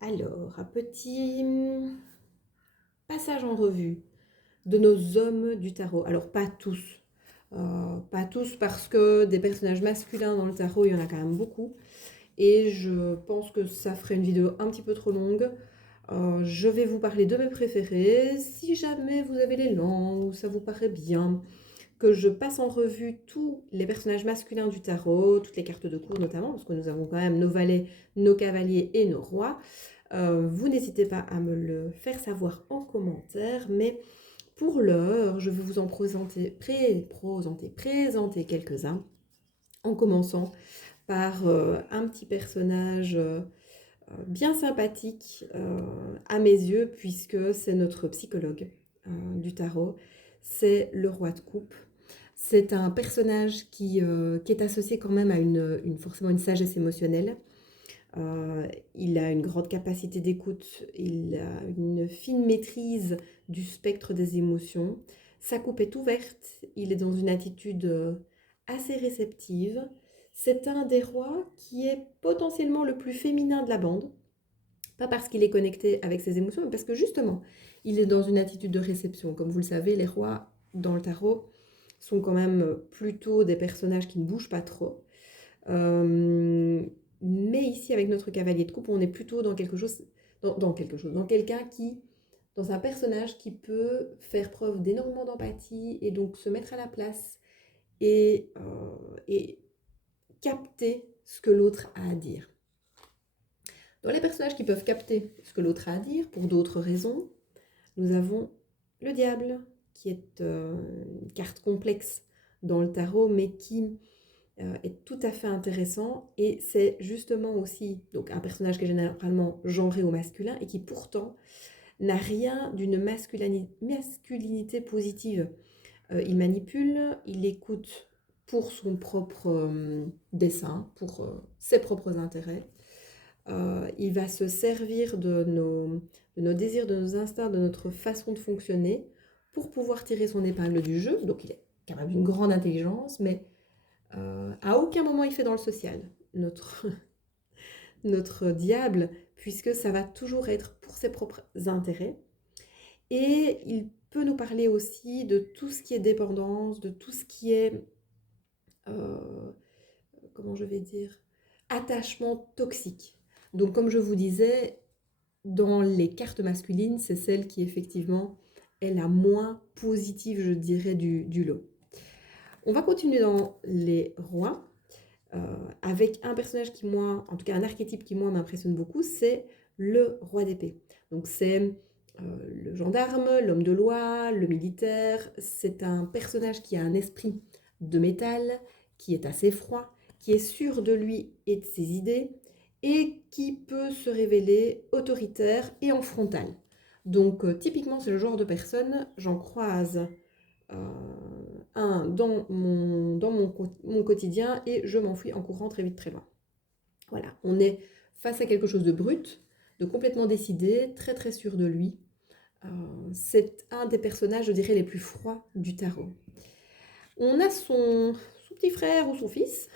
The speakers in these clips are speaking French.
Alors, un petit passage en revue de nos hommes du tarot. Alors, pas tous parce que des personnages masculins dans le tarot, il y en a quand même beaucoup. Et je pense que ça ferait une vidéo un petit peu trop longue. Je vais vous parler de mes préférés. Si jamais vous avez l'élan ou ça vous paraît bien, que je passe en revue tous les personnages masculins du tarot, toutes les cartes de cour notamment, parce que nous avons quand même nos valets, nos cavaliers et nos rois. Vous n'hésitez pas à me le faire savoir en commentaire, mais pour l'heure, je vais vous en présenter quelques-uns, en commençant par un petit personnage bien sympathique à mes yeux, puisque c'est notre psychologue du tarot, c'est le roi de coupe. C'est un personnage qui est associé quand même à forcément une sagesse émotionnelle. Il a une grande capacité d'écoute, il a une fine maîtrise du spectre des émotions. Sa coupe est ouverte, il est dans une attitude assez réceptive. C'est un des rois qui est potentiellement le plus féminin de la bande. Pas parce qu'il est connecté avec ses émotions, mais parce que justement, il est dans une attitude de réception. Comme vous le savez, les rois dans le tarot sont quand même plutôt des personnages qui ne bougent pas trop. Mais ici, avec notre cavalier de coupe, on est plutôt dans quelque chose, dans quelqu'un qui, dans un personnage qui peut faire preuve d'énormément d'empathie et donc se mettre à la place et capter ce que l'autre a à dire. Dans les personnages qui peuvent capter ce que l'autre a à dire, pour d'autres raisons, nous avons le diable, qui est une carte complexe dans le tarot, mais qui est tout à fait intéressant. Et c'est justement aussi donc, un personnage qui est généralement genré au masculin et qui pourtant n'a rien d'une masculinité positive. Il manipule, il écoute pour son propre dessein, pour ses propres intérêts. Il va se servir de nos désirs, de nos instincts, de notre façon de fonctionner pour pouvoir tirer son épingle du jeu. Donc il est capable d'une grande intelligence, mais à aucun moment il fait dans le social, notre diable, puisque ça va toujours être pour ses propres intérêts. Et il peut nous parler aussi de tout ce qui est dépendance, de tout ce qui est, euh, comment je vais dire, attachement toxique. Donc comme je vous disais, dans les cartes masculines, c'est celle qui effectivement est la moins positive, je dirais, du lot. On va continuer dans les rois, avec un personnage qui, moi, en tout cas un archétype qui, moi, m'impressionne beaucoup, c'est le roi d'épée. Donc c'est le gendarme, l'homme de loi, le militaire. C'est un personnage qui a un esprit de métal, qui est assez froid, qui est sûr de lui et de ses idées, et qui peut se révéler autoritaire et en frontal. Donc typiquement, c'est le genre de personne, j'en croise mon quotidien et je m'enfuis en courant très vite, très loin. Voilà, on est face à quelque chose de brut, de complètement décidé, très très sûr de lui. C'est un des personnages, je dirais, les plus froids du tarot. On a son petit frère ou son fils,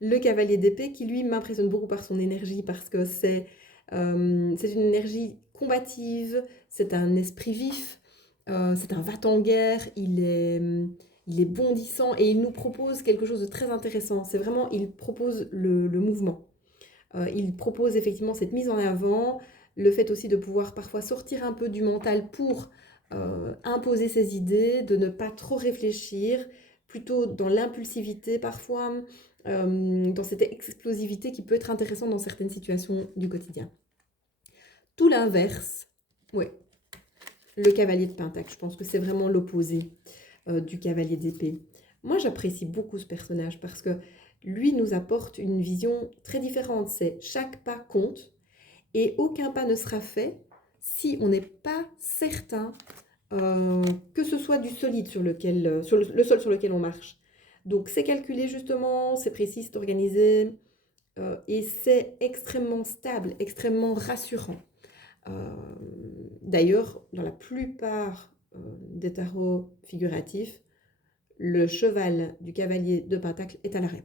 le cavalier d'épée, qui lui m'impressionne beaucoup par son énergie, parce que c'est une énergie combative, c'est un esprit vif, c'est un va-t-en-guerre, il est bondissant et il nous propose quelque chose de très intéressant. C'est vraiment, il propose le mouvement. Il propose effectivement cette mise en avant, le fait aussi de pouvoir parfois sortir un peu du mental pour imposer ses idées, de ne pas trop réfléchir, plutôt dans l'impulsivité parfois, dans cette explosivité qui peut être intéressante dans certaines situations du quotidien. Tout l'inverse, ouais, le cavalier de Pentacle, je pense que c'est vraiment l'opposé du cavalier d'épée. Moi, j'apprécie beaucoup ce personnage parce que lui nous apporte une vision très différente. C'est chaque pas compte et aucun pas ne sera fait si on n'est pas certain que ce soit du solide sur le sol sur lequel on marche. Donc c'est calculé justement, c'est précis, c'est organisé et c'est extrêmement stable, extrêmement rassurant. Euh, D'ailleurs, dans la plupart des tarots figuratifs, le cheval du cavalier de Pentacle est à l'arrêt.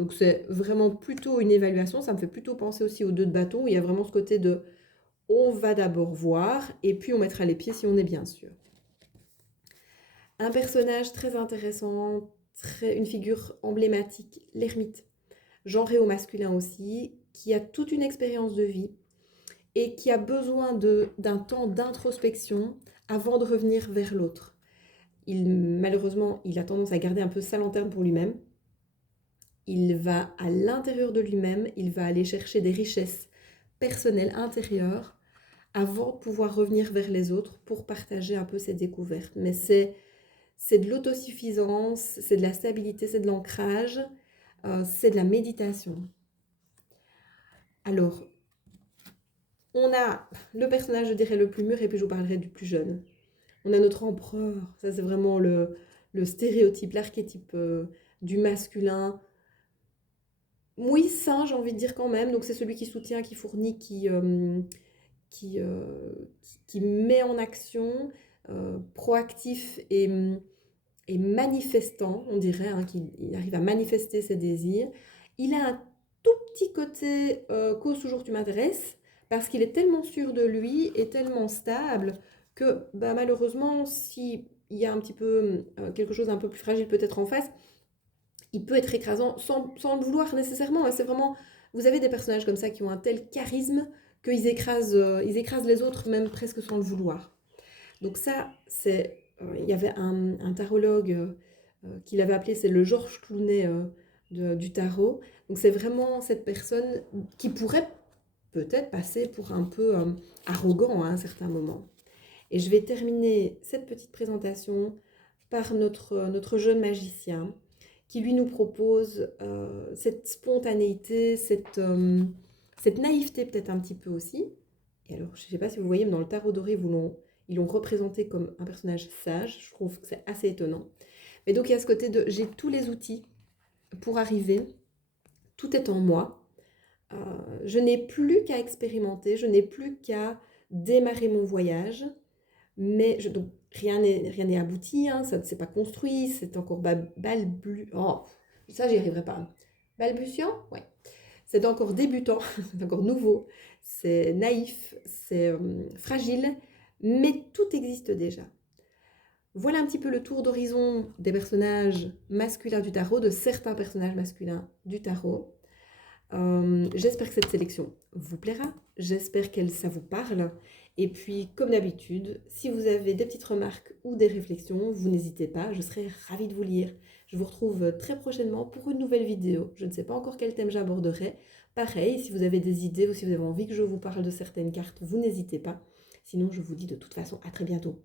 Donc c'est vraiment plutôt une évaluation, ça me fait plutôt penser aussi aux 2 de bâton, où il y a vraiment ce côté de on va d'abord voir et puis on mettra les pieds si on est bien sûr. Un personnage très intéressant, une figure emblématique, l'ermite, genré au masculin aussi, qui a toute une expérience de vie et qui a besoin d'un temps d'introspection avant de revenir vers l'autre. Malheureusement, il a tendance à garder un peu sa lanterne pour lui-même. Il va à l'intérieur de lui-même, il va aller chercher des richesses personnelles intérieures avant de pouvoir revenir vers les autres pour partager un peu ses découvertes. Mais c'est de l'autosuffisance, c'est de la stabilité, c'est de l'ancrage, c'est de la méditation. Alors, on a le personnage, je dirais, le plus mûr, et puis je vous parlerai du plus jeune. On a notre empereur, ça c'est vraiment le stéréotype, l'archétype du masculin. Oui, sain, j'ai envie de dire quand même. Donc c'est celui qui soutient, qui fournit, qui, qui met en action, proactif et manifestant, on dirait, hein, qu'il arrive à manifester ses désirs. Il a un tout petit côté cause toujours tu m'intéresses, parce qu'il est tellement sûr de lui et tellement stable que bah, malheureusement, s'il y a un petit peu quelque chose d'un peu plus fragile peut-être en face, il peut être écrasant sans le vouloir nécessairement. C'est vraiment, vous avez des personnages comme ça qui ont un tel charisme qu'ils ils écrasent les autres même presque sans le vouloir. Donc ça, il y avait un tarologue qu'il avait appelé, c'est le Georges Clooney du tarot. Donc c'est vraiment cette personne qui pourrait peut-être passer pour un peu arrogant à un certain moment. Et je vais terminer cette petite présentation par notre jeune magicien qui lui nous propose cette spontanéité, cette naïveté peut-être un petit peu aussi. Et alors, je ne sais pas si vous voyez, mais dans le tarot doré, ils l'ont représenté comme un personnage sage. Je trouve que c'est assez étonnant. Mais donc, il y a ce côté de j'ai tous les outils pour arriver. Tout est en moi. Je n'ai plus qu'à expérimenter. Je n'ai plus qu'à démarrer mon voyage. Mais donc, rien n'est abouti. Hein, ça ne s'est pas construit. C'est encore Oh, ça, j'y arriverai pas. Balbutiant? Ouais. C'est encore débutant, c'est encore nouveau, c'est naïf, c'est fragile, mais tout existe déjà. Voilà un petit peu le tour d'horizon des personnages masculins du tarot, de certains personnages masculins du tarot. J'espère que cette sélection vous plaira, j'espère que ça vous parle. Et puis, comme d'habitude, si vous avez des petites remarques ou des réflexions, vous n'hésitez pas, je serai ravie de vous lire. Je vous retrouve très prochainement pour une nouvelle vidéo. Je ne sais pas encore quel thème j'aborderai. Pareil, si vous avez des idées ou si vous avez envie que je vous parle de certaines cartes, vous n'hésitez pas. Sinon, je vous dis de toute façon à très bientôt.